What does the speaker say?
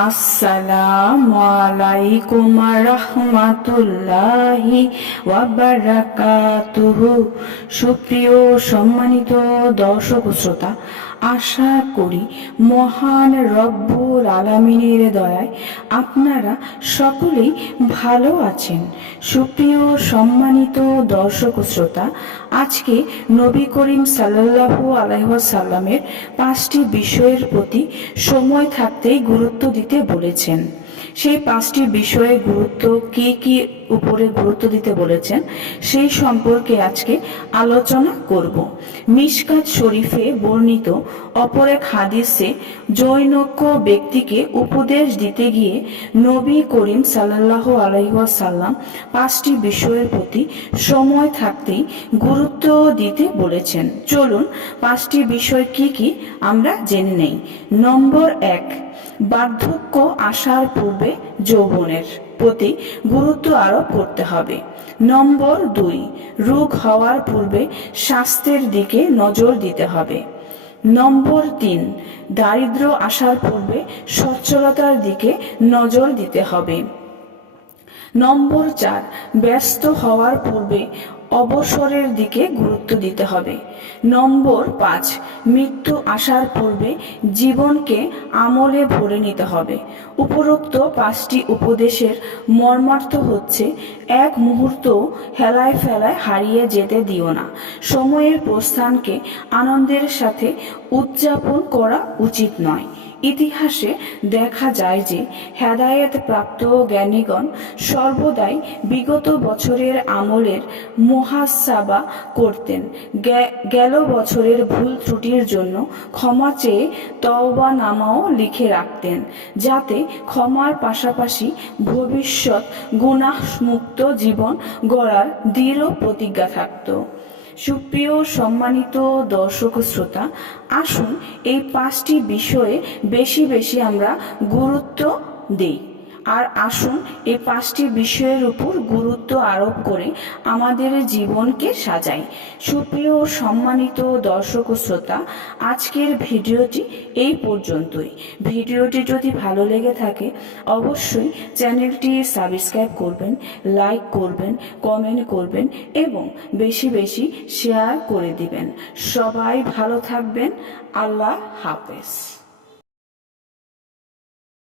আসসালামু রহমাতুল্লাহি ওয়াবারাকাতুহু সুপ্রিয় সম্মানিত দর্শক শ্রোতা আশা করি মহান রব্বুল আলামিনের দয়ায় আপনারা সকলেই ভালো আছেন। সুপ্রিয় সম্মানিত দর্শক শ্রোতা, আজকে নবী করিম সাল্লাল্লাহু আলহ্লামের পাঁচটি বিষয়ের প্রতি সময় থাকতেই গুরুত্ব দিতে বলেছেন। সেই পাঁচটি বিষয়ে গুরুত্ব কি কি উপরে গুরুত্ব দিতে বলেছেন, সেই সম্পর্কে আজকে আলোচনা করব। মিশকাত শরীফে বর্ণিত অপর এক হাদিসে জৈনজ্ঞ ব্যক্তিকে উপদেশ দিতে গিয়ে নবী করিম সাল্লাহ আলাইসাল্লাম পাঁচটি বিষয়ের প্রতি সময় থাকতেই গুরুত্ব দিতে বলেছেন। চলুন পাঁচটি বিষয় কি কি আমরা জেনে নেই। নম্বর এক বার্ধক্য আসার পূর্বে যৌবনের প্রতি গুরুত্ব আরোপ করতে হবে। নম্বর দুই, রোগ হওয়ার পূর্বে স্বাস্থ্যের দিকে নজর দিতে হবে। নম্বর তিন দারিদ্র আসার পূর্বে সচ্ছলতার দিকে নজর দিতে হবে। নম্বর চার, ব্যস্ত হওয়ার পূর্বে অবসরের দিকে গুরুত্ব দিতে হবে। নম্বর পাঁচ, মৃত্যু আসার পূর্বে জীবনকে আমলে ভরে নিতে হবে। উপরোক্ত পাঁচটি উপদেশের মর্মার্থ হচ্ছে, এক মুহূর্ত হেলায় ফেলায় হারিয়ে যেতে দিও না। সময়ের প্রস্থানকে আনন্দের সাথে উদযাপন করা উচিত নয়। ইতিহাসে দেখা যায় যে হেদায়েত প্রাপ্ত জ্ঞানীগণ সর্বদাই বিগত বছরের আমলের মহাসাবা করতেন। গেল বছরের ভুল ত্রুটির জন্য ক্ষমা চেয়ে তওবা নামাও লিখে রাখতেন, যাতে ক্ষমার পাশাপাশি ভবিষ্যৎ গুনাহমুক্ত জীবন গড়ার দৃঢ় প্রতিজ্ঞা থাকতো। সুপ্রিয় সম্মানিত দর্শক শ্রোতা আসুন এই পাঁচটি বিষয়ে বেশি বেশি আমরা গুরুত্ব দিই। আর আসুন এই পাঁচটি বিষয়ের উপর গুরুত্ব আরোপ করে আমাদের জীবনকে সাজাই। সুপ্রিয় সম্মানিত দর্শক ও শ্রোতা, আজকের ভিডিওটি এই পর্যন্তই। ভিডিওটি যদি ভালো লেগে থাকে, অবশ্যই চ্যানেলটি সাবস্ক্রাইব করবেন, লাইক করবেন, কমেন্ট করবেন এবং বেশি বেশি শেয়ার করে দিবেন। সবাই ভালো থাকবেন। আল্লাহ হাফেজ।